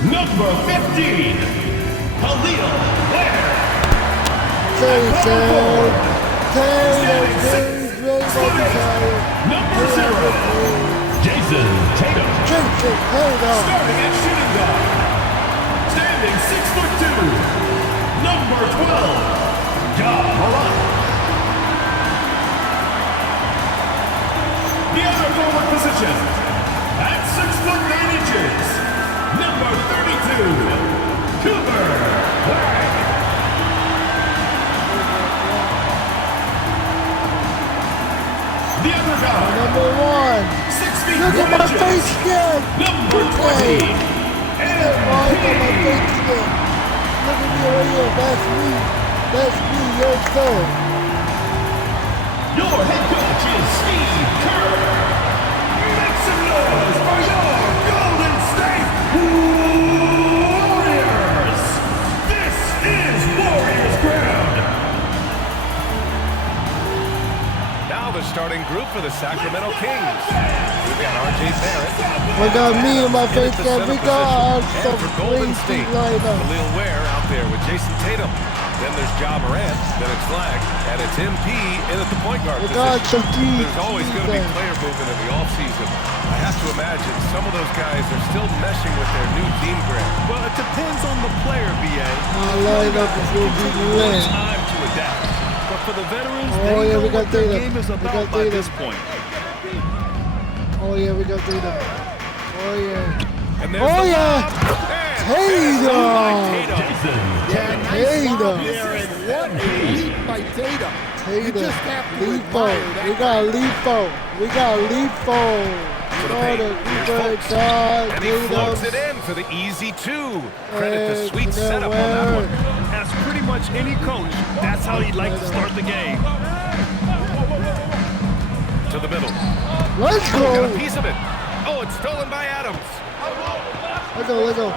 Number 15, Khalil Ware. Number 0, Jason Tatum. Starting at shooting guard. Standing 6'2", number 12, Ja Morant. The other forward position, at 6'9", number 32, Cooper Flag. The other guy, number 1. 6 feet Look 1 at my inches, face skin. number 20, MVP. Look at me right here. That's me. That's me, your son. Your head coach is Steve Kerr. Make some noise for your Golden State Warriors. This is Warriors ground. Now the starting group for the Sacramento Kings. We've got R.J. Barrett. We got me in my face skin. We got some for Golden State. lineup. Khalil Ware out there with Jason Tatum. Then there's Ja Morant, then it's Flag, and it's MP in at the point guard position. There's always going to be player movement in the offseason. I have to imagine some of those guys are still meshing with their new team grade. Well, it depends on the player, B.A. My lineup is going to be lit. Time to adapt. But for the veterans, Oh, they yeah, know we got what their Tatum. game is We got about by Tatum. this point. Oh, yeah, we got Tatum. Oh, yeah. And there's Oh, the yeah. lob. And Tatum. Jason Tatum. What a leap by Tatum. You just have to admire that. We got Leafo. We got Leafo. To the paint. Here's Fultz. And he floats it in for the easy 2. Credit to sweet setup on that one. As pretty much any coach, that's how he'd like to start the game. To the middle. Let's Got go. a piece of it. Oh, it's stolen by Adams. Let's go. Let's go.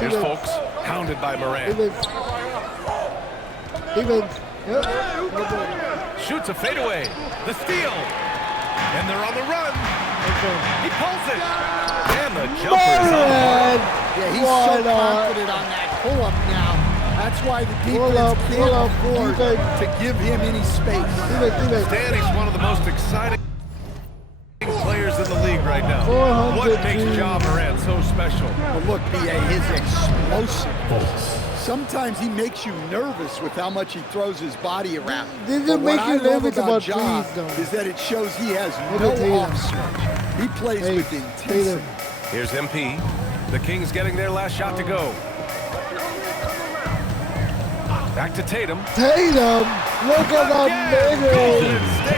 Here's Fultz, hounded by Morant. Yep. Shoots a fadeaway. The steal. And they're on the run. He pulls it. And the jumper is on. Yeah, he's so confident on that pull-up now. That's why the defense can't afford to give him any space. Stan, he's one of the most exciting players in the league right now. 400 What makes Ja Morant so special? But look, B.A., his explosiveness. Sometimes he makes you nervous with how much he throws his body around. This But will what make I you love nervous about about Ja threes, though. is that it shows he has Look no at Tatum. off switch. He plays Hey, with intensity. Here's MP. The Kings getting their last shot to go. Back to Tatum. Tatum, look at the middle.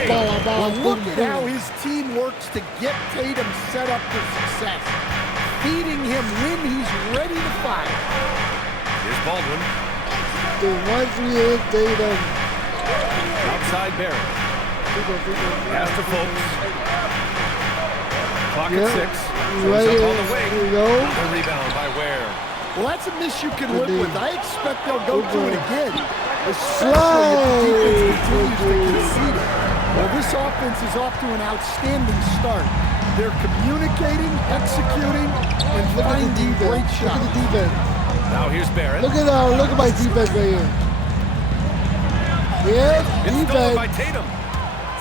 Well, look at how his team works to get Tatum set up for success. Feeding him when he's ready to fire. Here's Baldwin. Once we hit Tatum. Outside Barrett. Pass to Fultz. Clock at 6. Right Throws up on here. the wing. Here we go. A rebound by Ware. Well, that's a miss you can live with. I expect they'll go to it again, especially Slide. if the defense continues to concede it. Well, this offense is off to an outstanding start. They're communicating, executing, and Look at the finding great defense. Look shots. at the defense. Now here's Barrett. Look at my defense right here. Yeah, It's stolen by defense. Tatum.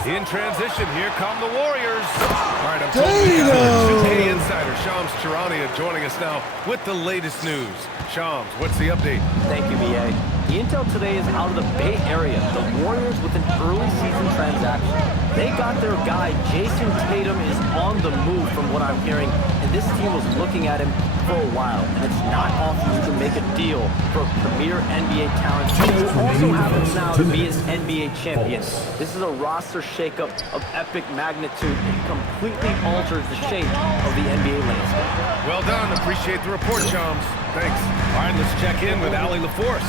In transition, here come the Warriors. All right, I'm Tatum. 2K insider Shams Charania joining us now with the latest news. Shams, what's the update? Thank you, BA. The intel today is out of the Bay Area. The Warriors with an early season transaction. They got their guy, Jason Tatum, is on the move from what I'm hearing, and this team was looking at him for a while, and it's not often you can make a deal for a premier NBA talent who also happens now to be an NBA champion. This is a roster shakeup of epic magnitude and completely alters the shape of the NBA landscape. Well done. Appreciate the report, Shams. Thanks. All right, let's check in with Allie LaForce.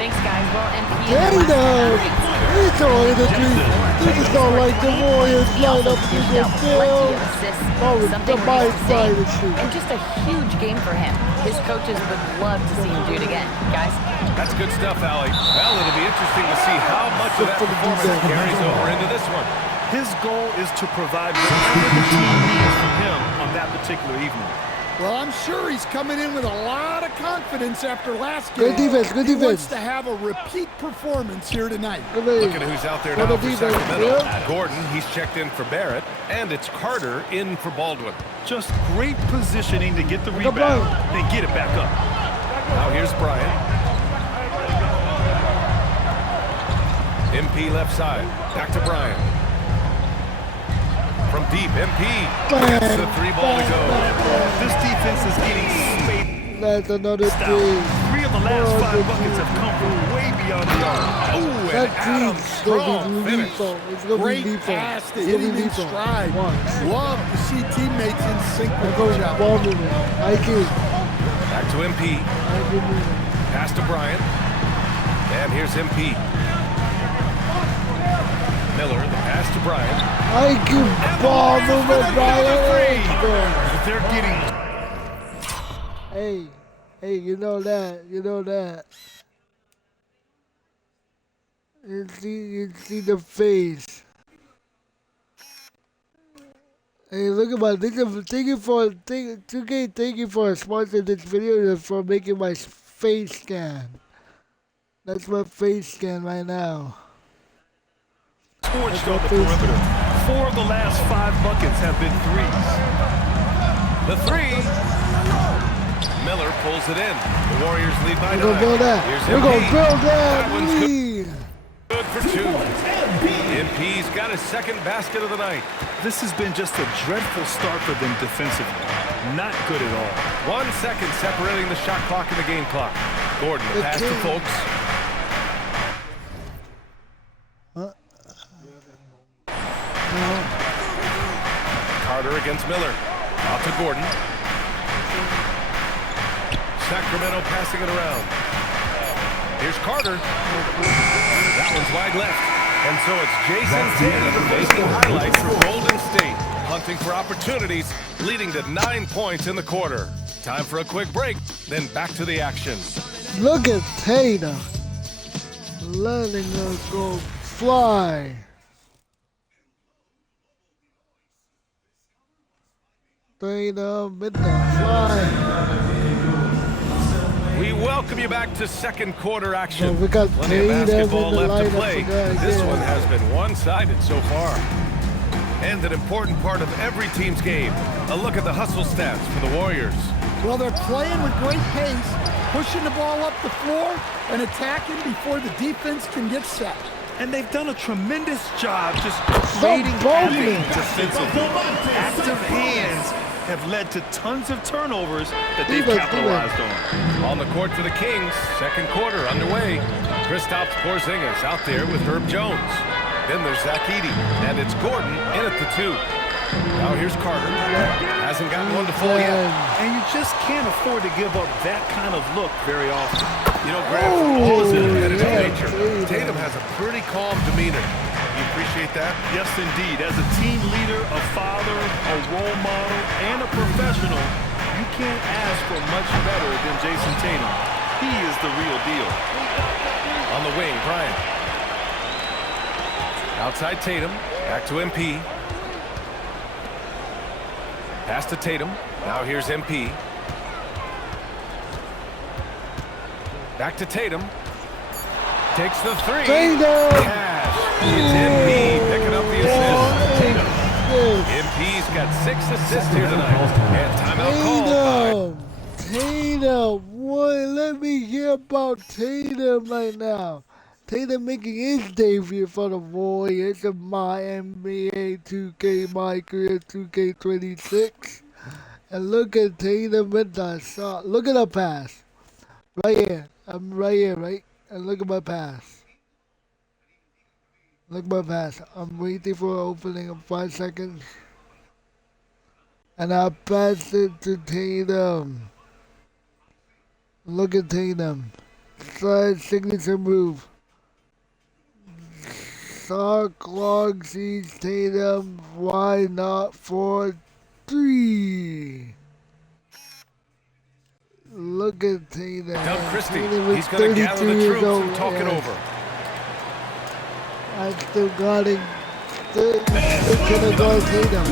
Thanks, guys. Well, MP Tatum. He's going to three. This is not like the Warriors lineup. You can feel. Oh, it's the my side of shoot. And just a huge game for him. His coaches would love to see him do it again. Guys? That's good stuff, Allie. Well, it'll be interesting to see how much of that performance carries over into this one. His goal is to provide whatever the team needs from him on that particular evening. Well, I'm sure he's coming in with a lot of confidence after last Good game. defense, good He defense. wants to have a repeat performance here tonight. Look at who's out there now for defense, Sacramento. yeah. Gordon, he's checked in for Barrett, and it's Carter in for Baldwin. Just great positioning to get the Look at rebound Bryant. and get it back up. Now here's Bryant. MP left side. Back to Bryant. From deep, MP gets the three ball to go. This defense is getting spaced That's another out. three. 3 of the last 5 buckets have come from way beyond the arc. Oh, That and Adams, team's gonna strong be finish. lethal. It's gonna be Great lethal. pass to It's hit gonna him be in lethal. stride. One. Love to see teammates in sync There with goes each other. ball movement. IQ. Back to MP. IQ movement. Pass to Bryant. And here's MP. Miller, the pass to Bryant. IQ ball movement, Brian. They're getting Hey, you know that. You see the face. Hey, look at my, thank you for 2K, thank you for sponsoring this video and for making my face scan. That's my face scan right now. torched on the perimeter. 4 of the last 5 buckets have been threes. The three. Miller pulls it in. The Warriors lead by 9. We're gonna build that. Here's We're gonna MP. build That that one's good. lead. Good for 2. MP's got his second basket of the night. This has been just a dreadful start for them defensively. Not good at all. 1 second separating the shot clock and the game clock. Gordon, the pass to Folks. Carter against Miller. Out to Gordon. Sacramento passing it around. Here's Carter. That one's wide left. And so it's Jason Tatum making highlights for Golden State. Hunting for opportunities, leading to 9 points in the quarter. Time for a quick break, then back to the action. Look at Tatum letting her go fly. Tatum with the fly. We welcome you back to second quarter action. Well, we got Plenty of Tatum basketball in the left to lineup play. again. This one has been one-sided so far. And an important part of every team's game. A look at the hustle stats for the Warriors. Well, they're playing with great pace, pushing the ball up the floor and attacking before the defense can get set. And they've done a tremendous job just creating bowling. havoc defensively. Active hands have led to tons of turnovers that they've capitalized on. On the court for the Kings, second quarter underway. Kristaps Porzingis out there with Herb Jones. Then there's Zach Edey, and it's Gordon in at the 2. Now here's Carter. Hasn't gotten one to full yet. And you just can't afford to give up that kind of look very often. You know, Grant, for all his competitive nature, Tatum has a pretty calm demeanor. You appreciate that? Yes, indeed. As a team leader, a father, a role model, and a professional, you can't ask for much better than Jason Tatum. He is the real deal. On the wing, Bryant. Outside Tatum, back to MP. Pass to Tatum. Now here's MP. Back to Tatum. Takes the 3. Tatum! Cash. It's MP picking up the assist. MP's got 6 assists here tonight. And timeout called by Tatum, boy, let me hear about Tatum right now. Tatum making his debut for the Warriors in my NBA2k, my career 2K26. And look at Tatum with the shot. Look at the pass. Right here. I'm right here, right? And look at my pass. Look at my pass. I'm waiting for an opening in 5 seconds. And I pass it to Tatum. Look at Tatum. Side signature move. Shot clock sees Tatum. Why not for 3? Look at Tatum. Doug Christie. Tatum is He's going to gather 32 the years troops old. and talk it Yeah. over. I still got it. Still gonna go Tatum.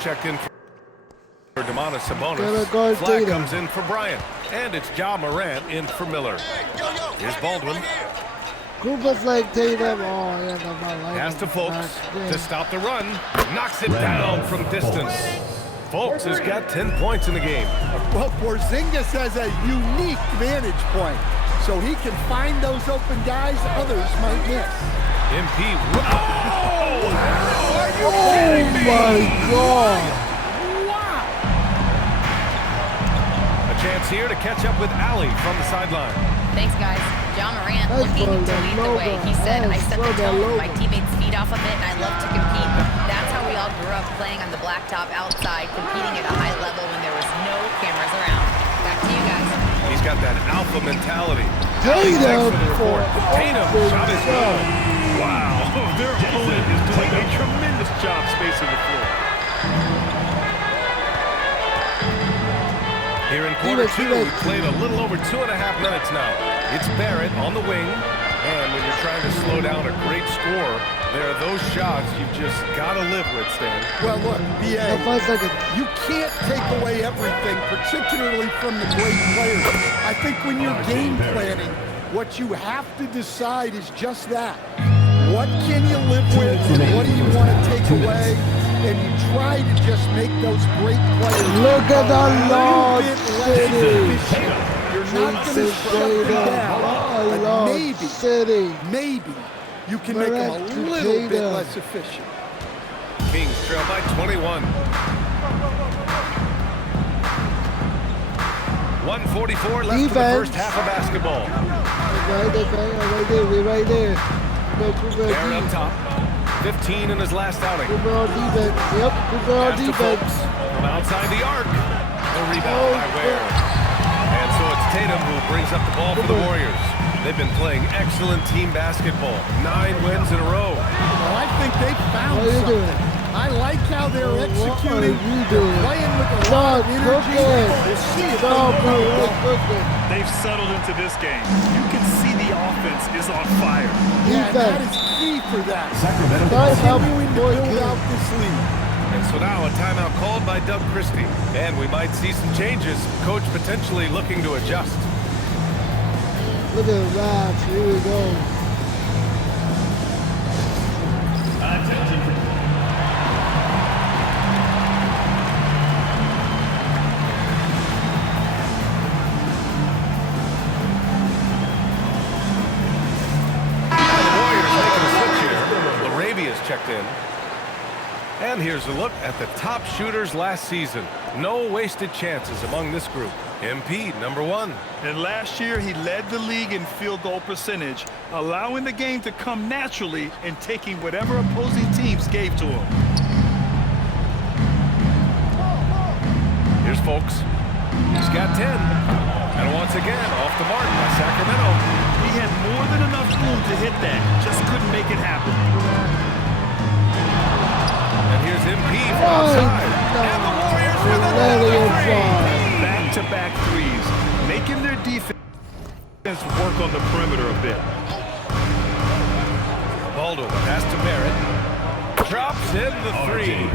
checked in for Domantas Gotta Sabonis. guard Flag Tatum. comes in for Bryant. And it's Ja Morant in for Miller. Here's Baldwin. Cooper's like Tatum. Oh, yeah, no, my life. Pass to Folks to stop the run. Knocks it down from distance. Folks has got 10 points in the game. Well, Porzingis has a unique vantage point, so he can find those open guys others might miss. MP. Oh, my God. Wow! A chance here to catch up with Allie from the sideline. Thanks, guys. John Morant That's looking for to the lead the way. logo. He said, I That's set for the the tone, my logo. teammates feed off of it, and I love to compete. That's how we all grew up playing on the blacktop outside, competing at a high level when there was no cameras around. Back to you guys. He's got that alpha mentality. Tatum for Tatum shot is open good. Wow, their opponent is doing a tremendous job spacing the floor. Here in quarter two, we played a little over 2.5 minutes now. It's Barrett on the wing, and when you're trying to slow down a great score, there are those shots you've just got to live with, Stan. Well, look, Yeah, 5 BA, seconds. you can't take away everything, particularly from the great players. I think when you're game planning, what you have to decide is just that. What can you live with, and what do you want to take away? And you try to just make those great players Look at the a little Lord bit less City. efficient. You're not going to shut them down, but maybe you can make them a little bit less efficient. Kings trail by 21. 1:44 left in the Defense. first half of basketball. Right there, we're right there. No, Cooper Barrett up deep. top. 15 in his last outing. Cooper on defense. Yep, Cooper on Pass to defense. Folks from outside the arc. The rebound by Ware. And so it's Tatum who brings up the ball for the Warriors. They've been playing excellent team basketball. 9 wins in a row. Well, I think they found What are you something. doing? I like how they're What are executing. you They're doing? playing with a lot Stop of energy. cooking. We'll see if Stop they move it. cooking. They've settled into this game. You can see the offense is on fire. Yeah, that Defense. is key for that. Timeout, Continuing to boy, build kid. out this lead. And so now a timeout called by Doug Christie. And we might see some changes. Coach potentially looking to adjust. Look at the Raps. Here we go. The Warriors making a switch here. Larabia's checked in. And here's a look at the top shooters last season. No wasted chances among this group. MP, number 1. And last year, he led the league in field goal percentage, allowing the game to come naturally and taking whatever opposing teams gave to him. Here's Folks. He's got 10. And once again, off the mark by Sacramento. He had more than enough room to hit that, just couldn't make it happen. And here's MP from outside. And the Warriors with another three. Back-to-back threes, making their defense work on the perimeter a bit. Baldwin pass to Barrett. Drops in the 3.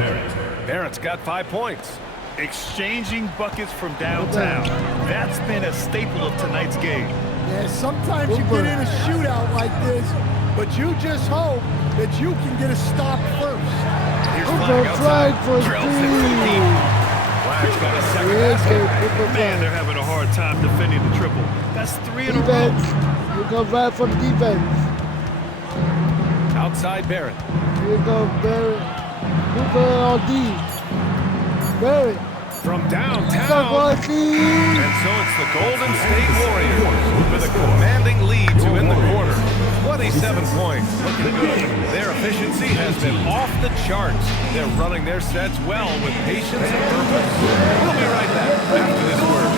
Barrett's got 5 points. Exchanging buckets from downtown. That's been a staple of tonight's game. Yeah, sometimes you get in a shootout like this, but you just hope that you can get a stop first. Here's Cooper Flag flag outside. for Drills it from three. deep. Flag's got a second Yes, basket. Cooper Man, they're flag. having a hard time defending the triple. That's 3 in a row. Defense. You come back from defense. Outside Barrett. Here comes Barrett. Cooper on D. Barrett. From downtown. Sakwasi. And so it's the Golden State Warriors with a commanding lead to win the quarter. 27 points. Looking good. Their efficiency has been off the charts. They're running their sets well with patience and purpose. We'll be right back after this word.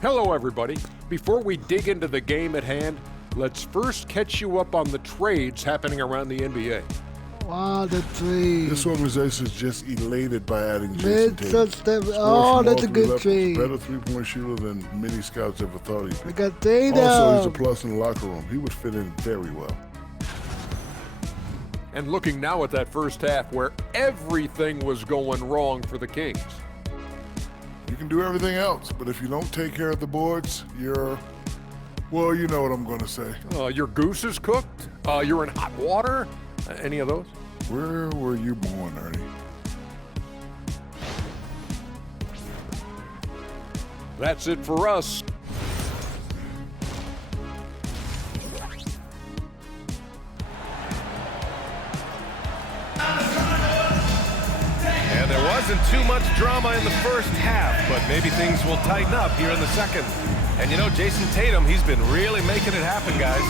Hello, everybody. Before we dig into the game at hand, let's first catch you up on the trades happening around the NBA. Wow, the three. This organization is just elated by adding Jason Tatum. Oh, that's a good trade. Better three-point shooter than many scouts ever thought he I could. got Tatum. Also, he's a plus in the locker room. He would fit in very well. And looking now at that first half where everything was going wrong for the Kings. You can do everything else, but if you don't take care of the boards, you're, well, you know what I'm going to say. Your goose is cooked. You're in hot water. Any of those? Where were you born, Ernie? That's it for us. And there wasn't too much drama in the first half, but maybe things will tighten up here in the second. And you know, Jason Tatum, he's been really making it happen, guys.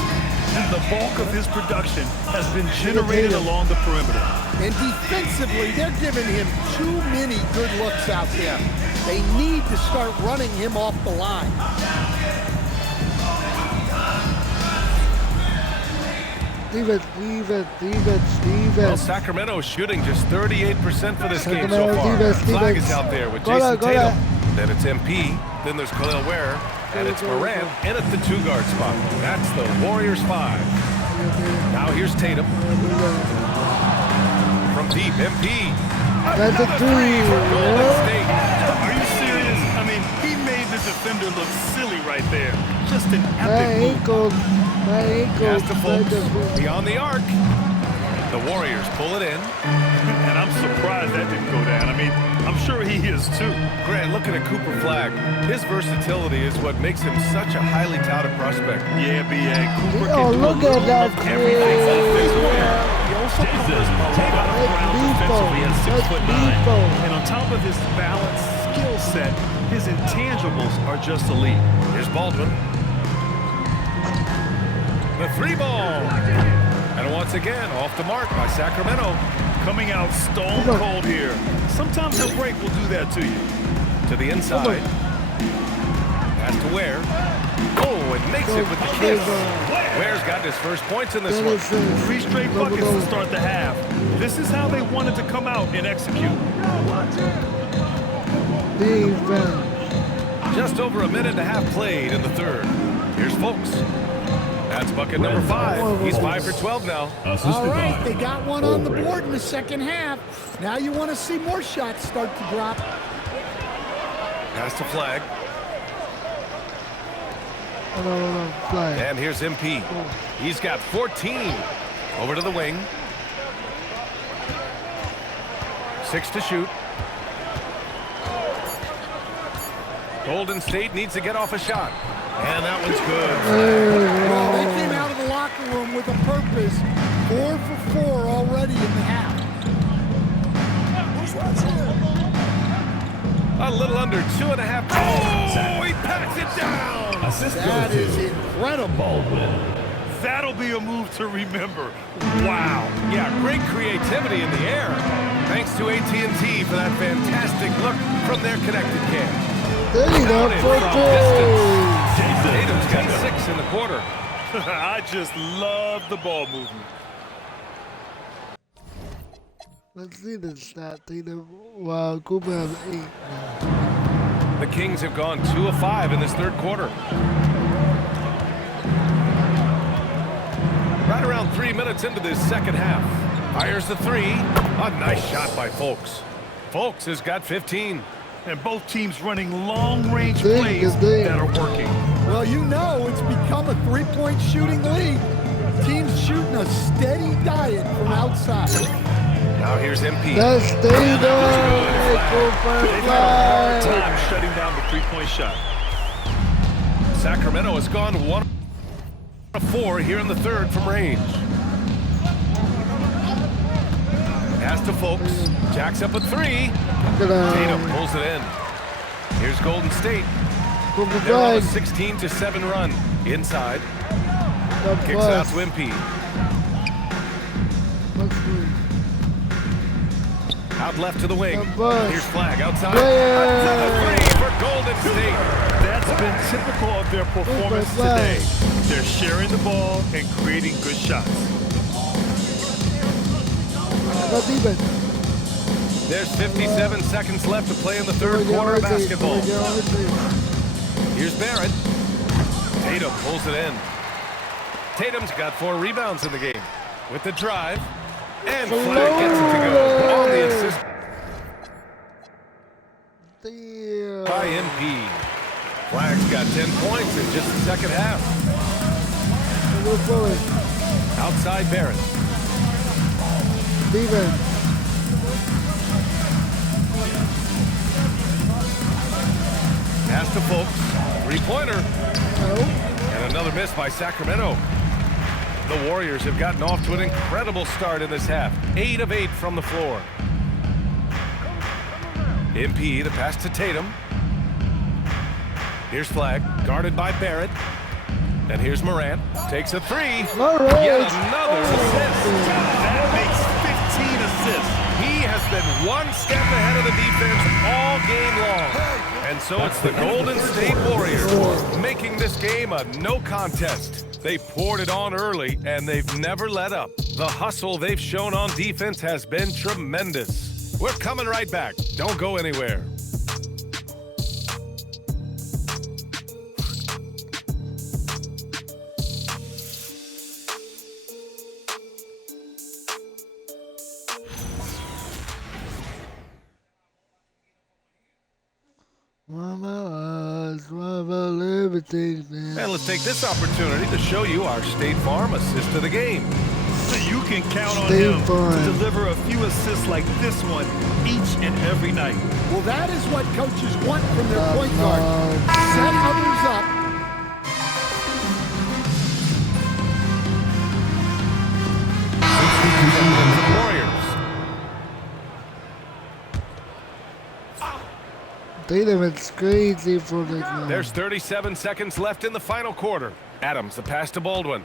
The bulk of his production has been generated along the perimeter. And defensively, they're giving him too many good looks out there. They need to start running him off the line. Stevens. Well, Sacramento's shooting just 38% for this game so far. Flag is out there with Jason Tatum. Then it's MP. Then there's Khalil Ware. And it's Morant in at the two-guard spot. That's the Warriors 5. Now here's Tatum. From deep, MP. That's a three. For Golden State. Are you serious? I mean, he made the defender look silly right there. Just an epic move. My ankle. Has to focus beyond the arc. The Warriors pull it in. And I'm surprised that didn't go down. I mean, I'm sure he is too. Grant, looking at Cooper Flag, his versatility is what makes him such a highly touted prospect. Yeah, B.A. Cooper Oh, can do look a at little that of everything play. offensively. He also covers a lot of ground defensively at 6'9". And on top of his balanced skill set, his intangibles are just elite. Here's Baldwin. The three ball. And once again, off the mark by Sacramento. Coming out stone cold here. Sometimes a break will do that to you. To the inside. Pass to Ware. Oh, and makes it with the kiss. Ware's got his first points in this one. 3 straight buckets to start the half. This is how they wanted to come out and execute. Just over a minute and a half played in the third. Here's Folks. That's bucket number 5. He's 5 for 12 now. All right, they got one on the board in the second half. Now you want to see more shots start to drop. Pass to Flag. And here's MP. He's got 14. Over to the wing. 6 to shoot. Golden State needs to get off a shot. And that one's good. Well, they came out of the locker room with a purpose. 4 for 4 already in the half. A little under 2.5. Oh, he pats it down. That is incredible. That'll be a move to remember. Wow. Yeah, great creativity in the air. Thanks to AT&T for that fantastic look from their connected cam. There you go, for Tatum's got 6 in the quarter. I just love the ball movement. Let's see the stat. Wow, Cooper has 8 now. The Kings have gone 2 of 5 in this third quarter. Right around 3 minutes into this second half. Fires the 3. A nice shot by Folks. Folks has got 15. And both teams running long-range plays that are working. Well, you know it's become a three-point shooting league. Teams shooting a steady diet from outside. Now here's MP. That's Tatum. They've had a hard time shutting down the three-point shot. Sacramento has gone 1 of 4 here in the third from range. Pass to Folks. Jacks up a 3. Tatum pulls it in. Here's Golden State. They're on a 16-7 run. Inside. Kicks out to MP. Out left to the wing. Here's Flag outside. Another 3 for Golden State. That's been typical of their performance today. They're sharing the ball and creating good shots. Got defense. There's 57 seconds left to play in the third quarter of basketball. Here's Barrett. Tatum pulls it in. Tatum's got 4 rebounds in the game. With the drive. And Flag gets it to go on the assist. By MP. Flag's got 10 points in just the second half. Outside Barrett. Defense. Pass to Folks. 3-pointer. No. And another miss by Sacramento. The Warriors have gotten off to an incredible start in this half. 8 of 8 from the floor. MP, the pass to Tatum. Here's Flag, guarded by Barrett. And here's Morant. Takes a 3. Yet another assist. That makes 15 assists. He has been one step ahead of the defense all game long. And so it's the Golden State Warriors making this game a no contest. They poured it on early, and they've never let up. The hustle they've shown on defense has been tremendous. We're coming right back. Don't go anywhere. And let's take this opportunity to show you our State Farm assist of the game. So you can count on him to deliver a few assists like this one each and every night. Well, that is what coaches want from their point guard. Set others up. Warriors. Tatum, it's crazy for this man. There's 37 seconds left in the final quarter. Adams, the pass to Baldwin.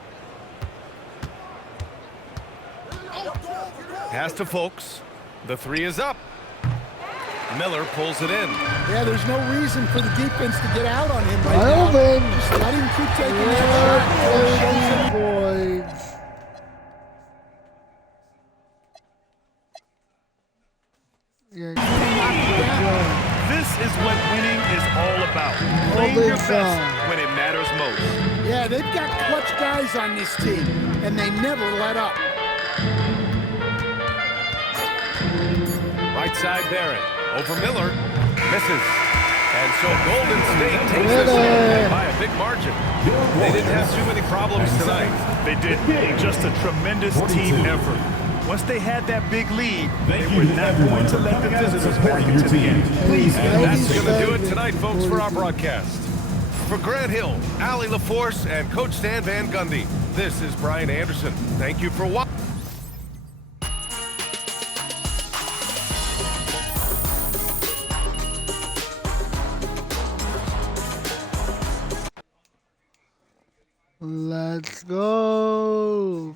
Pass to Folks. The 3 is up. Miller pulls it in. Yeah, there's no reason for the defense to get out on him right now. Just let him keep taking that shot. Boys. This is what winning is all about. Playing your best when it matters most. Yeah, they've got clutch guys on this team, and they never let up. Right side Barrett. Over Miller. Misses. And so Golden State takes this one by a big margin. They didn't have too many problems tonight. They did. Just a tremendous team effort. Once they had that big lead, they were not going to let the visitors back into the game. And that's going to do it tonight, folks, for our broadcast. For Grant Hill, Allie LaForce, and Coach Stan Van Gundy, this is Brian Anderson. Thank you for watching. Let's go.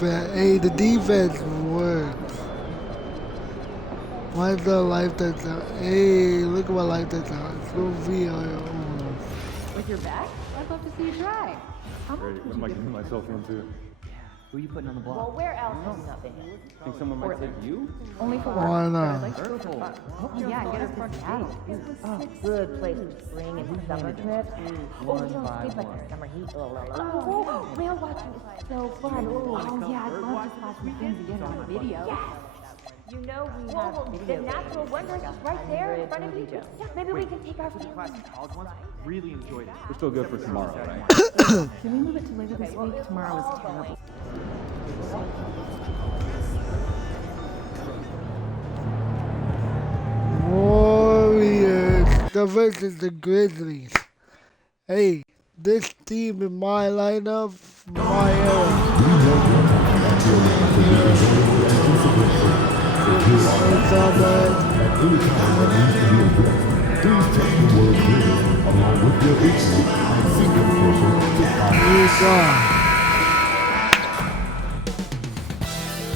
Hey, the defense works. Why is the life that's out? Hey, look at my life that's out. It's going to be With your back? I'd love to see you try. How much would you give me? myself into it. Who are you putting on the block? Well, where else has nothing? Think someone might take you? Only for Why work. not? I'd like to go for fun. Oh, yeah, get us to Seattle. Oh, good place for spring and summer trips. Oh, you know, it's like the summer heat. Oh, whale watching is so fun. Oh, yeah, I'd love to spot some things again on video. Yes! You know we have the natural wonders is right there in front of you. Yeah, maybe we can take our family. Really enjoyed it. We're still good for tomorrow, right? Can we move it to later this week? Tomorrow is terrible. Warriors versus the Grizzlies. Hey, this team in my lineup, my era. What's up, man?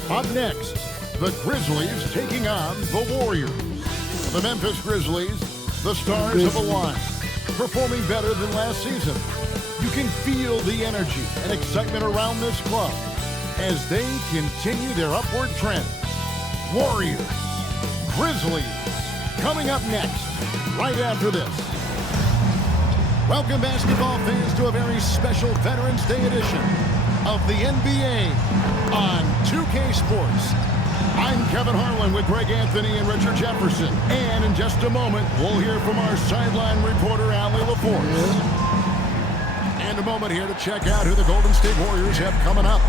Up next, the Grizzlies taking on the Warriors. The Memphis Grizzlies, the stars of a line, performing better than last season. You can feel the energy and excitement around this club as they continue their upward trend. Warriors, Grizzlies, coming up next, right after this. Welcome, basketball fans, to a very special Veterans Day edition of the NBA on 2K Sports. I'm Kevin Harlan with Greg Anthony and Richard Jefferson. And in just a moment, we'll hear from our sideline reporter, Allie LaForce. And a moment here to check out who the Golden State Warriors have coming up.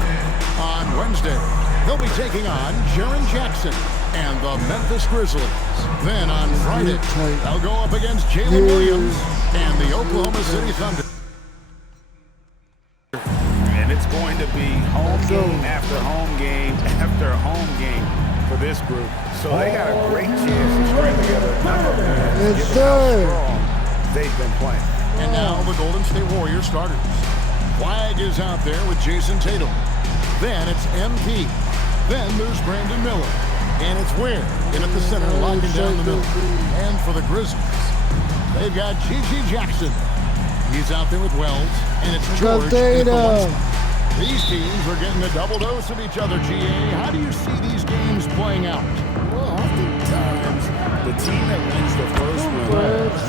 On Wednesday, they'll be taking on Jaren Jackson and the Memphis Grizzlies. Then on Friday, they'll go up against Jalen Williams and the Oklahoma City Thunder. And it's going to be home game after home game after home game for this group. So they got a great chance to string together a number of wins, given how strong they've been playing. And now the Golden State Warriors starters. Flag is out there with Jason Tatum. Then it's MP. Then there's Brandon Miller. And it's Ware in at the center, locking down the middle. And for the Grizzlies, they've got G.G. Jackson. He's out there with Wells. And it's George. These teams are getting a double dose of each other, G.A. How do you see these games playing out? Well, oftentimes, the team that wins the first one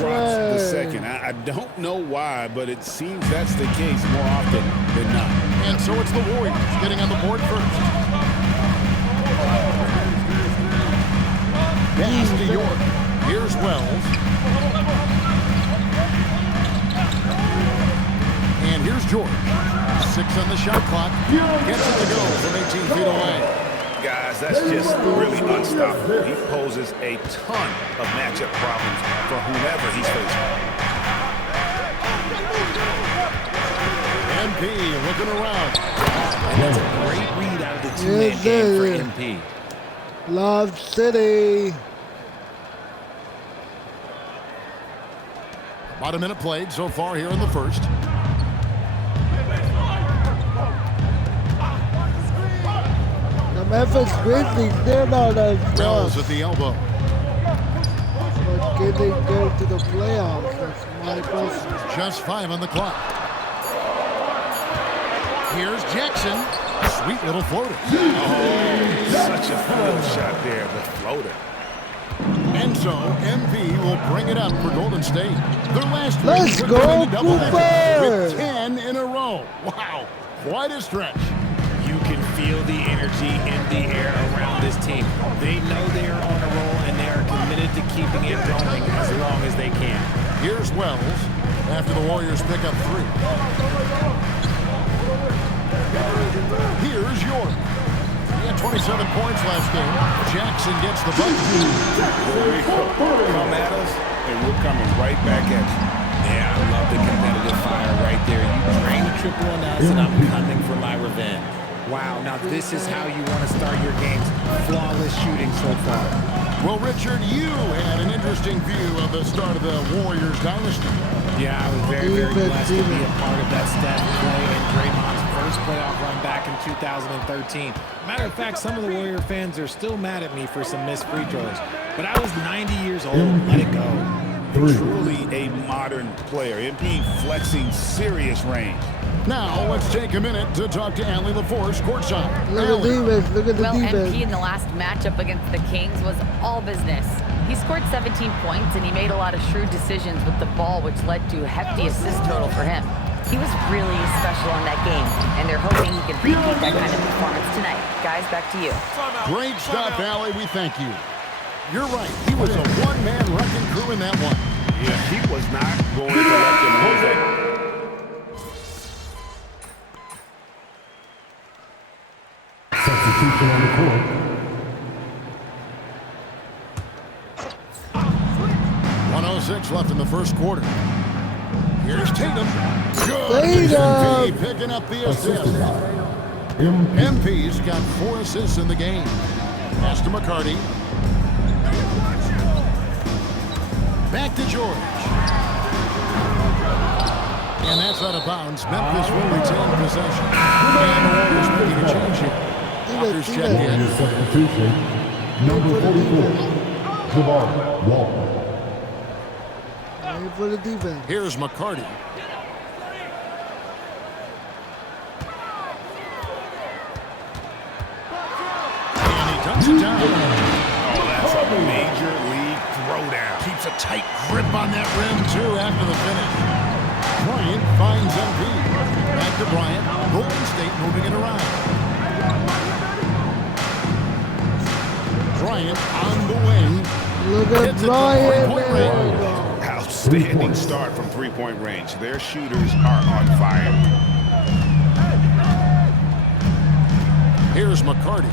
drops the second. I don't know why, but it seems that's the case more often than not. And so it's the Warriors getting on the board first. Pass to York. Here's Wells. And here's George. 6 on the shot clock. Gets it to go from 18 feet away. Guys, that's just really unstoppable. He poses a ton of matchup problems for whomever he's facing. MP looking around. And that's a great read out of the two-man game for MP. Love City. About a minute played so far here in the first. The Memphis Grizzlies, they're not as Wells tough. at the elbow. But can they go to the playoffs? That's my question. Just 5 on the clock. Here's Jackson. Sweet little floater. Oh, such a field shot there, the floater. And so MP will bring it up for Golden State. Their last Let's go, with 10 in a row. Wow, quite a stretch. You can feel the energy in the air around this team. They know they are on a roll, and they are committed to keeping it going as long as they can. Here's Wells after the Warriors pick up 3. Here's York. He had 27 points last game. Jackson gets the bucket. Come at us, and we're coming right back at you. Yeah, I love the competitive fire right there. You drain the triple on us, and I'm coming for my revenge. Wow, now this is how you want to start your games. Flawless shooting so far. Well, Richard, you had an interesting view of the start of the Warriors dynasty. Yeah, I was very, very blessed to be a part of that Steph, Clay, and Draymond's first playoff run back in 2013. Matter of fact, some of the Warrior fans are still mad at me for some missed free throws. But I was 90 years old. Let it go. Truly a modern player. MP flexing serious range. Now, let's take a minute to talk to Allie LaForce courtside. Look at the defense. Look at the defense. MP in the last matchup against the Kings was all business. He scored 17 points, and he made a lot of shrewd decisions with the ball, which led to a hefty assist total for him. He was really special in that game, and they're hoping he can repeat that kind of performance tonight. Guys, back to you. Great stuff, Allie. We thank you. You're right. He was a one-man wrecking crew in that one. Yeah, he was not going to let them lose it. Substitution on the court. 1:06 left in the first quarter. Here's Tatum. Good. Tatum MP picking up the assist. MP's got 4 assists in the game. Pass to McCarty. Back to George. And that's out of bounds. Memphis will retain possession. And the Warriors making a change here. Walker's checked in. Substitution. Number 44. Jamal Walker. For the defense. Here's McCarty. And he dunks it down. Oh, that's a major league throwdown. Keeps a tight grip on that rim, too, after the finish. Bryant finds MP. Back to Bryant. Golden State moving it around. Bryant on the wing. Look at Bryant. Outstanding start from three-point range. Their shooters are on fire. Here's McCarty.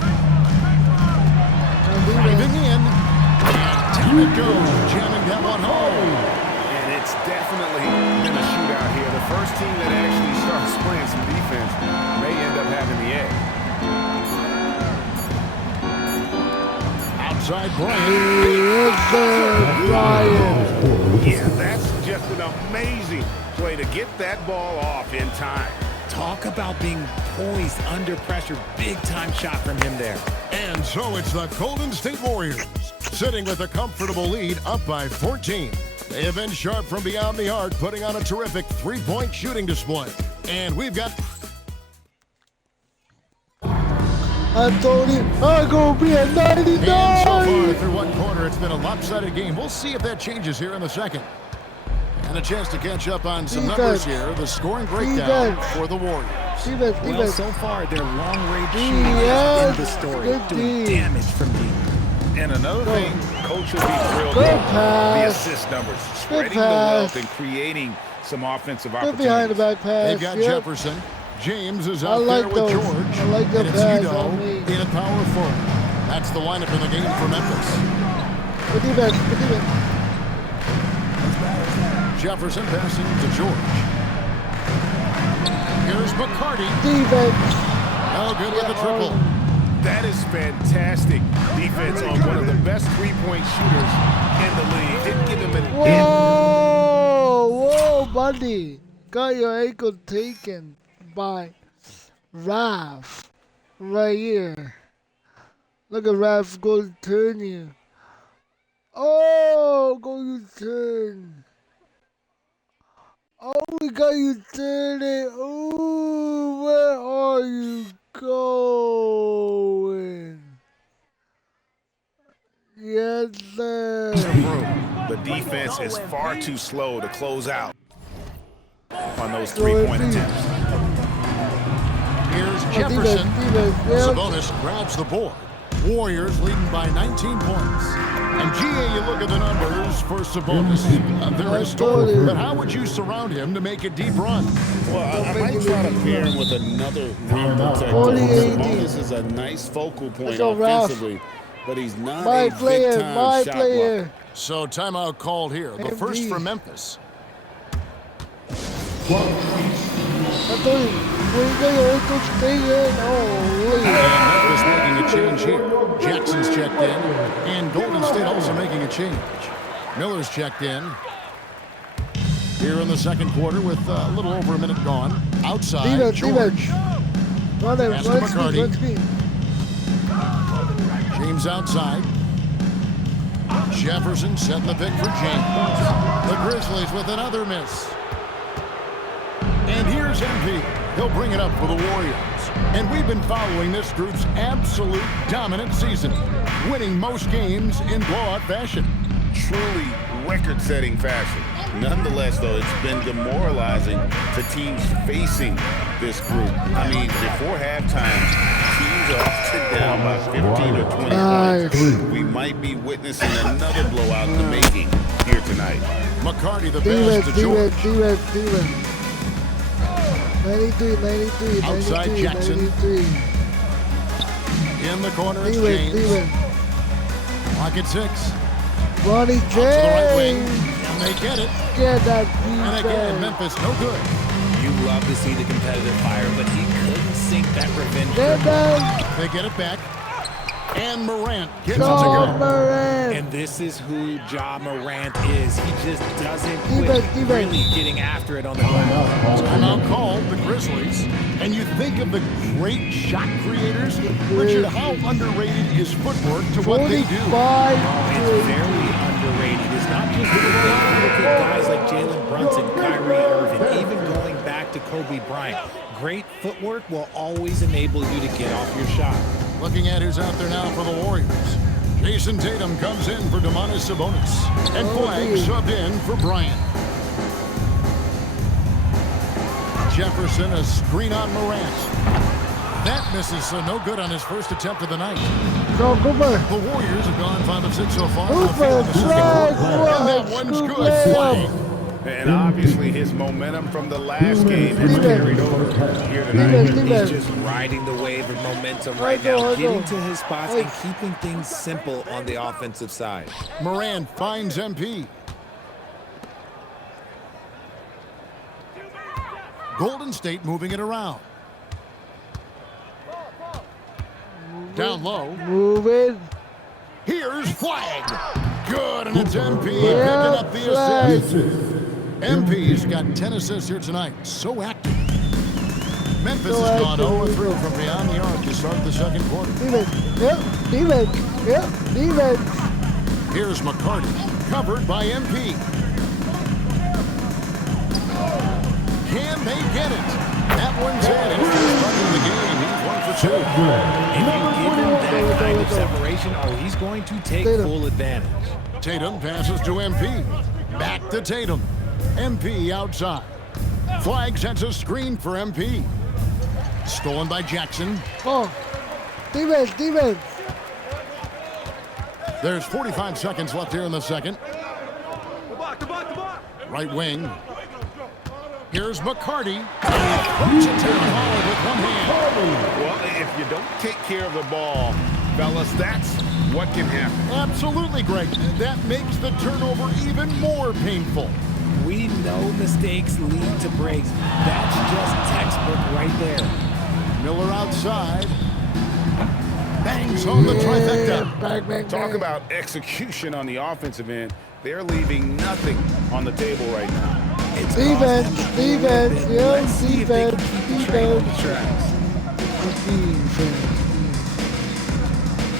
Driving in. And down it goes. Jamming that one home. And it's definitely been a shootout here. The first team that actually starts playing some defense may end up having the edge. Outside Bryant. Yeah, that's just an amazing play to get that ball off in time. Talk about being poised under pressure. Big-time shot from him there. And so it's the Golden State Warriors, sitting with a comfortable lead up by 14. They have been sharp from beyond the arc, putting on a terrific three-point shooting display. And we've got... I told you, I'm going to be at 99. And so far, through one quarter, it's been a lopsided game. We'll see if that changes here in the second. And a chance to catch up on some numbers here. The scoring breakdown for the Warriors. Well, so far, their long-range shooting has been the story, doing damage from deep. And another thing, Coach will be thrilled about the assist numbers, spreading the wealth and creating some offensive opportunities. Behind the back pass. They've got Jefferson. James is out like there with those. George. I like the and it's pass Udo on me. in a power forward. That's the lineup in the game for Memphis. Good defense. Jefferson passing to George. Here's McCarty. Defense. Oh, good with the triple. That is fantastic defense on one of the best three-point shooters in the league. Didn't give him an Whoa, buddy. Got your ankle taken by Raph right here. Look at Raph go to turn you. Oh, go to turn. Oh, we got you turning. Oh, where are you going? Yes, sir. The defense is far too slow to close out on those three-point attempts. Here's Jefferson. Sabonis grabs the board. Warriors leading by 19 points. And GA, you look at the numbers for Sabonis. They're historic. But how would you surround him to make a deep run? Well, I might try to pair him with another rim protector. Sabonis is a nice focal point offensively, but he's not a big-time shot blocker. So timeout called here. The first for Memphis. Memphis making a change here. Jackson's checked in, and Golden State also making a change. Miller's checked in. Here in the second quarter with a little over a minute gone. Outside, George. Pass to McCarty. James outside. Jefferson setting the pick for James. The Grizzlies with another miss. And here's Here's MP. He'll bring it up for the Warriors. And we've been following this group's absolute dominant season, winning most games in blowout fashion. Truly record-setting fashion. Nonetheless, though, it's been demoralizing to teams facing this group. I mean, before halftime, teams are often down by 15 or 20 points. We might be witnessing another blowout in the making here tonight. McCarty the pass to George. 93. Outside Jackson. 93. In the corner, it's James. Clock at 6. Ronnie James. To the right wing. James. And they get it. Get that And again, Memphis, no good. You love to see the competitive fire, but he couldn't sink that revenge. They get it back. And Morant gets Ja it to go. Morant. And this is who Ja Morant is. He just doesn't quit really getting after it on the ground. Timeout called the Grizzlies. And you think of the great shot creators. Richard, how underrated is footwork to what they do? It's very underrated. It's not just the look at guys like Jalen Brunson, Kyrie Irving, even going back to Kobe Bryant. Great footwork will always enable you to get off your shot. Looking at who's out there now for the Warriors. Jason Tatum comes in for Domantas Sabonis. And Flag subbed in for Bryant. Jefferson, a screen on Morant. That misses, so no good on his first attempt of the night. Go, Cooper. The Warriors have gone 5 of 6 so far. Cooper, flag, and that one's good. Flag. And obviously his momentum from the last game has carried over here tonight. He's just riding the wave of momentum right now, getting to his spots and keeping things simple on the offensive side. Moran finds MP. Golden State moving it around. Down low. Move it. Here's Flag. Good, and it's MP picking up the assist. MP's got 10 assists here tonight. So active. Memphis has gone 0-3 from beyond the arc to start the second quarter. Defense. Here's McCarty, covered by MP. Can they get it? That one's in. It's just running the game. He's 1 for 2. If you give him that kind of separation, he's going to take full advantage. Tatum passes to MP. Back to Tatum. MP outside. Flag sets a screen for MP. Stolen by Jackson. Defense. There's 45 seconds left here in the second. Right wing. Here's McCarty. Puts it down hard with one hand. Well, if you don't take care of the ball, fellas, that's what can happen. Absolutely, Greg. That makes the turnover even more painful. We know mistakes lead to breaks. That's just textbook right there. Miller outside. Bangs on the trifecta. Talk about execution on the offensive end. They're leaving nothing on the table right now. Defense.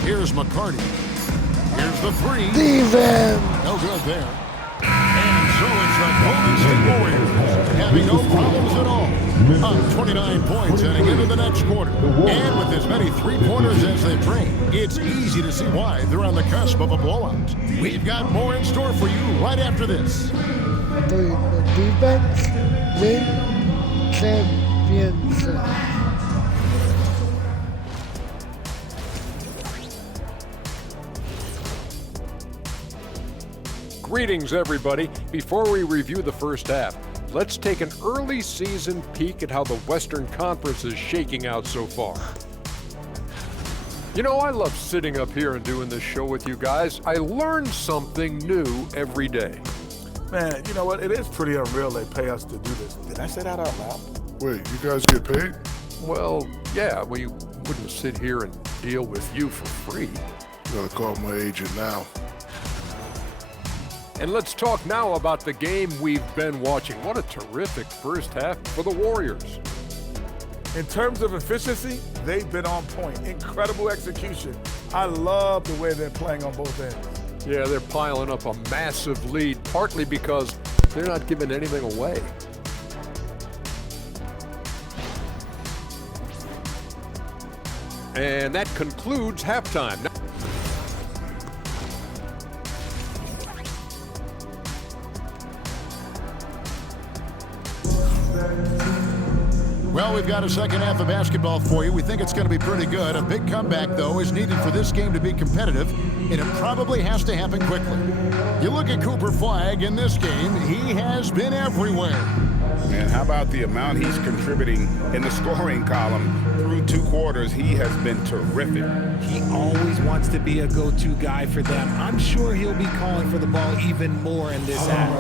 Here's McCarty. Here's the three. Defense. No good there. And so it's the Golden State Warriors having no problems at all. Up 29 points heading into the next quarter. And with as many three-pointers as they've trained, it's easy to see why they're on the cusp of a blowout. We've got more in store for you right after this. The defense win championship. Greetings, everybody. Before we review the first half, let's take an early season peek at how the Western Conference is shaking out so far. You know, I love sitting up here and doing this show with you guys. I learn something new every day. Man, you know what? It is pretty unreal they pay us to do this. Did I say that out loud? Wait, you guys get paid? Well, yeah, we wouldn't sit here and deal with you for free. Gotta call my agent now. And let's talk now about the game we've been watching. What a terrific first half for the Warriors. In terms of efficiency, they've been on point. Incredible execution. I love the way they're playing on both ends. Yeah, they're piling up a massive lead, partly because they're not giving anything away. And that concludes halftime. Well, we've got a second half of basketball for you. We think it's going to be pretty good. A big comeback, though, is needed for this game to be competitive, and it probably has to happen quickly. You look at Cooper Flagg in this game, he has been everywhere. And how about the amount he's contributing in the scoring column? Through 2 quarters, he has been terrific. He always wants to be a go-to guy for them. I'm sure he'll be calling for the ball even more in this half.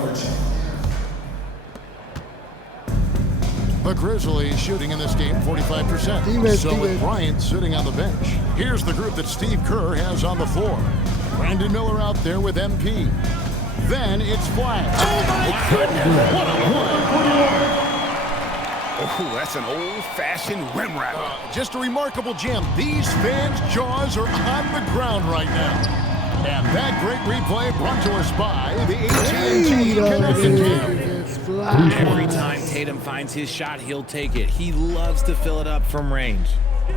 The Grizzlies shooting in this game 45%. So with Bryant sitting on the bench. Here's the group that Steve Kerr has on the floor. Brandon Miller out there with MP. Then it's Flagg. Oh my goodness! What a Oh, that's an old-fashioned rim wrap. Just a remarkable jam. These fans' jaws are on the ground right now. And that great replay brought to us by the AT&T Connection Team. Every time Tatum finds his shot, he'll take it. He loves to fill it up from range.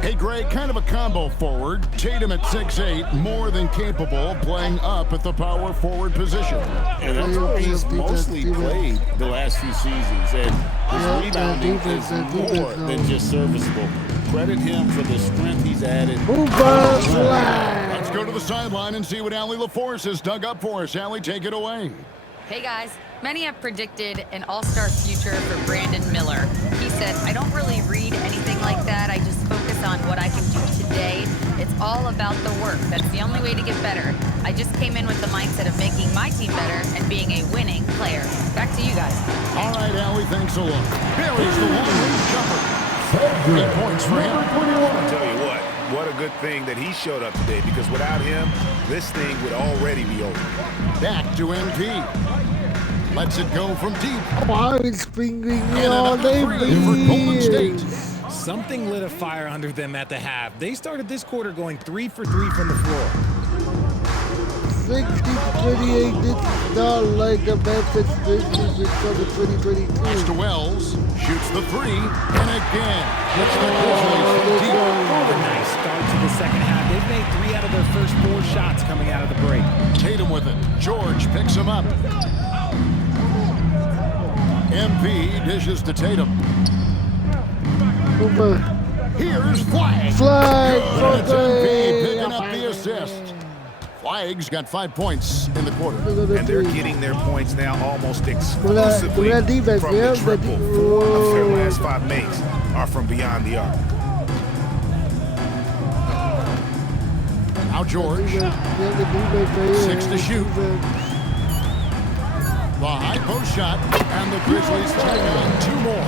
Hey, Greg, kind of a combo forward. Tatum at 6'8", more than capable, playing up at the power forward position. And that's where he's mostly played the last few seasons. And his rebounding is more than just serviceable. Credit him for the strength he's added. Let's go to the sideline and see what Allie LaForce has dug up for us. Allie, take it away. Hey guys, many have predicted an all-star future for Brandon Miller. He said, I don't really read anything like that. I just focus on what I can do today. It's all about the work. That's the only way to get better. I just came in with the mindset of making my team better and being a winning player. Back to you guys. All right, Allie, thanks a lot. Barry's the long-range jumper. 3 points for him. I'll tell you what a good thing that he showed up today, because without him, this thing would already be over. Back to MP. Lets it go from deep. I was fingering me all day, baby. Something lit a fire under them at the half. They started this quarter going 3 for 3 from the floor. 60-28, this is not like a Memphis business in summer 2022. Pass to Wells, shoots the 3, and again, gets the Grizzlies from deep. A nice start to the second half. They've made 3 out of their first 4 shots coming out of the break. Tatum with it. George picks him up. MP dishes to Tatum. Here's Flagg. Flagg. It's MP picking up the assist. Flagg's got 5 points in the quarter. And they're getting their points now almost exclusively from the triple. 4 of their last 5 makes are from beyond the arc. Now George. 6 to shoot. The high post shot, and the Grizzlies tack on 2 more.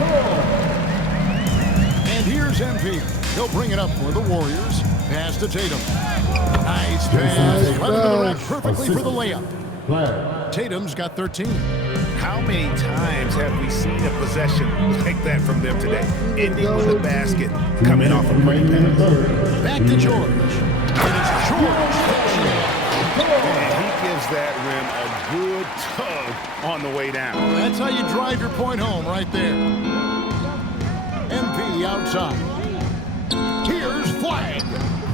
And here's MP. He'll bring it up for the Warriors. Pass to Tatum. Nice pass. Led to the rack perfectly for the layup. Tatum's got 13. How many times have we seen a possession like that from them today? Ending with a basket, coming off a great pass. Back to George. And it's George. And he gives that rim a good tug on the way down. That's how you drive your point home right there. MP outside. Here's Flagg.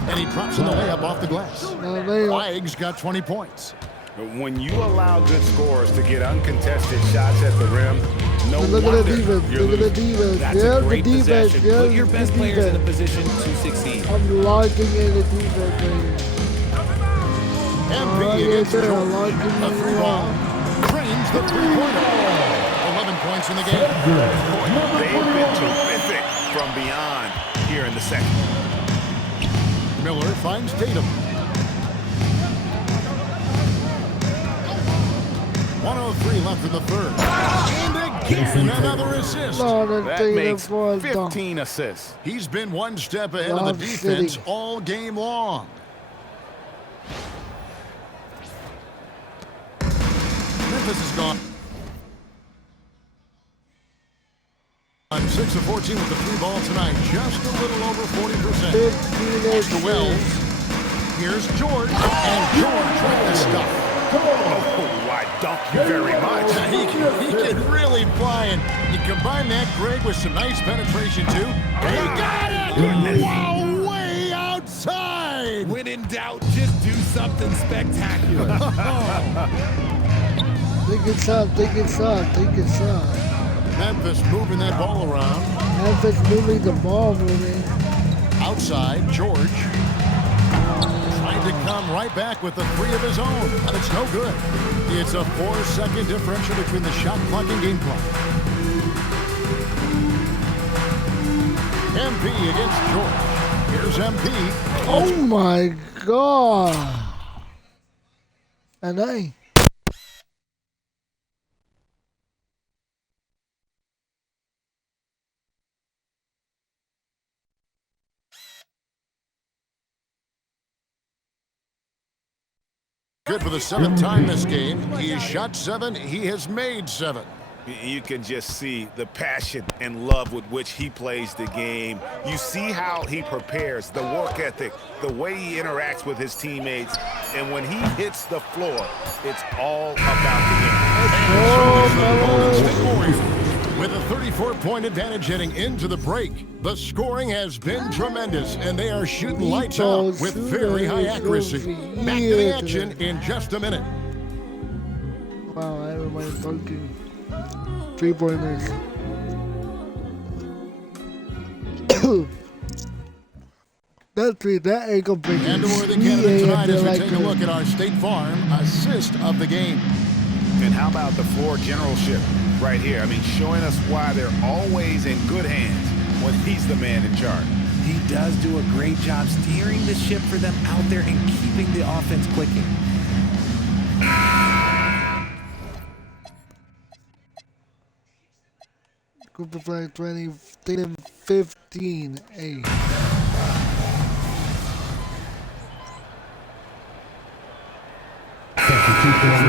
And he drops in the layup off the glass. Flagg's got 20 points. When you allow good scorers to get uncontested shots at the rim, no Look wonder at the defense. you're Look at the losing. defense. That's a great possession. Put your best players in a position to succeed. I'm launching in the defense, baby. MP against George. A 3-ball. Trains the 3-pointer. 11 points in the game. Boy, they've been terrific from beyond here in the second. Miller finds Tatum. 1:03 left in the third. And again, another assist. That makes 15 assists. He's been one step ahead of the defense all game long. Memphis is gone. On 6 of 14 with the 3-ball tonight. Just a little over 40%. To Wells. Here's George. And George with the stuff. Oh, why, thank you very much. He can really fly, and you combine that, Greg, with some nice penetration, too. He got it! Wow, way outside. made. When in doubt, just do something spectacular. Take it shot, take it shot, take it shot. Memphis moving that ball around. Memphis moving the ball moving. Outside, George. Trying to come right back with the three of his own, but it's no good. It's a 4-second differential between the shot clock and game clock. MP against George. Here's MP. Oh my God. And I. Good for the 7th time this game. He has shot 7. He has made 7. You can just see the passion and love with which he plays the game. You see how he prepares, the work ethic, the way he interacts with his teammates. And when he hits the floor, it's all about the game. With a 34-point advantage heading into the break, the scoring has been tremendous, and they are shooting lights out with very high accuracy. Back to the action in just a minute. Wow, everybody's talking. 3-pointers. That ain't gonna break. And to Worthy Canada tonight as we take a look at our State Farm assist of the game. And how about the floor generalship right here? I mean, showing us why they're always in good hands when he's the man in charge. He does do a great job steering the ship for them out there and keeping the offense clicking. Cooper Flag 20, 15, 8.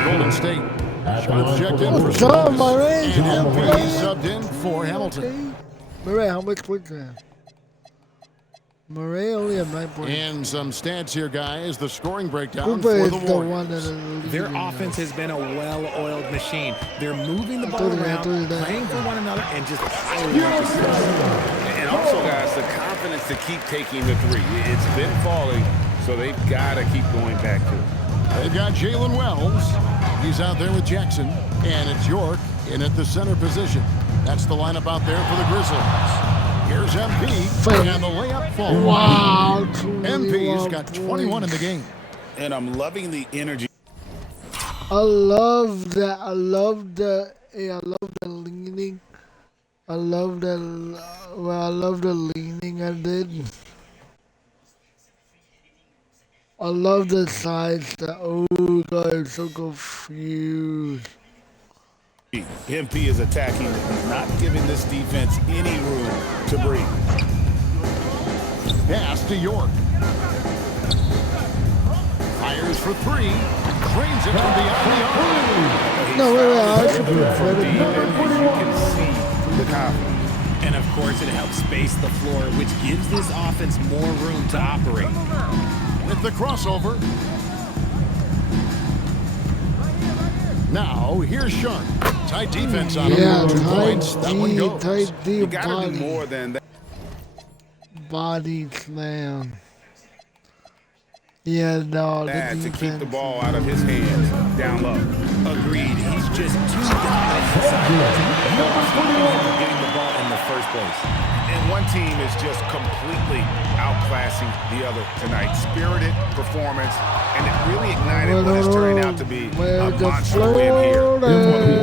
Golden State. Shot checked in for Murray? And MP subbed in for Hamilton. Murray, how much points do you have? Murray only have 9 points. And some stats here, guys. The scoring breakdown Cooper for the Warriors. Their offense has been a well-oiled machine. They're moving the ball around, playing for one another, and just piling up. And also, guys, the confidence to keep taking the three. It's been falling, so they've got to keep going back to it. They've got Jalen Wells. He's out there with Jackson. And it's York in at the center position. That's the lineup out there for the Grizzlies. Here's MP. And the layup falls. Wow. MP's got 21 in the game. And I'm loving the energy. I love that. I love the leaning. I love the leaning I did. I love the size. Oh God, I'm so confused. MP is attacking, not giving this defense any room to breathe. Pass to York. Fires for 3. Drains it from beyond the arc. No, wait. You can see the confidence. And of course, it helps space the floor, which gives this offense more room to operate. With the crossover. Now, here's Sharp. Tight defense on him. 2 points. That one goes. Tight You deep got to do more than that. body slam. Yeah, no. To keep the ball out of his hands down low. Agreed. He's just too dominant inside. Getting the ball in the first place. And one team is just completely outclassing the other tonight. Spirited performance, and it really ignited what is turning out to be a monster win here for the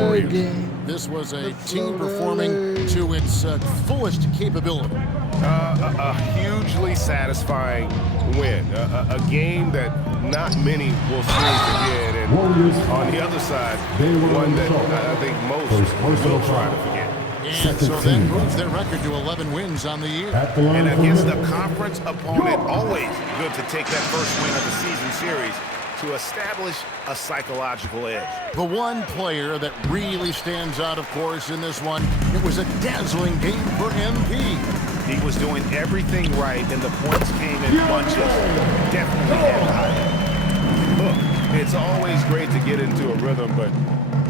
Warriors. This was a team performing to its fullest capability. A hugely satisfying win. A game that not many will soon forget. And on the other side, one that I think most will try to forget. And so that moves their record to 11 wins on the year. And against a conference opponent, always good to take that first win of the season series to establish a psychological edge. The one player that really stands out, of course, in this one, it was a dazzling game for MP. He was doing everything right, and the points came in bunches. Definitely had the high. Look, it's always great to get into a rhythm, but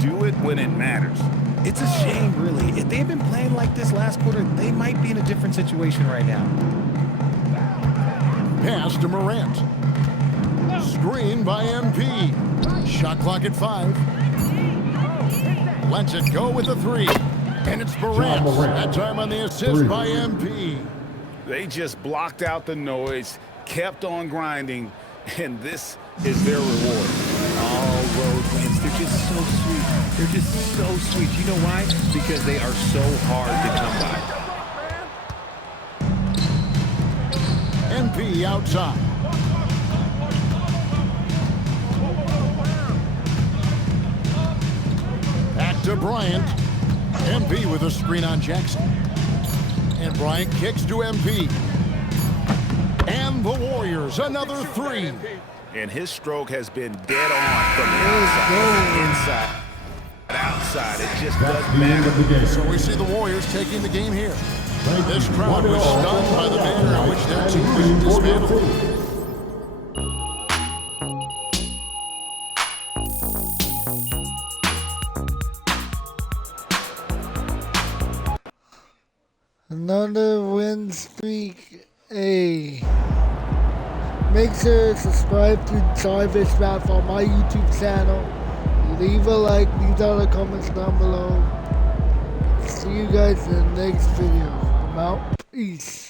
do it when it matters. It's a shame, really. If they had been playing like this last quarter, they might be in a different situation right now. Pass to Morant. Screen by MP. Shot clock at 5. Lets it go with a 3. And it's Morant. That time on the assist by MP. They just blocked out the noise, kept on grinding, and this is their reward. All road wins. They're just so sweet. They're just so sweet. You know why? Because they are so hard to come by. MP outside. Back to Bryant. MP with a screen on Jackson. And Bryant kicks to MP. And the Warriors, another 3. And his stroke has been dead on from the inside, outside. It just doesn't matter. So we see the Warriors taking the game here. This crowd was stunned by the manner in which their team was dismantled. Another win streak. Make sure to subscribe to Jarvis Rap on my YouTube channel. Leave a like, leave down the comments down below. See you guys in the next video. I'm out. Peace.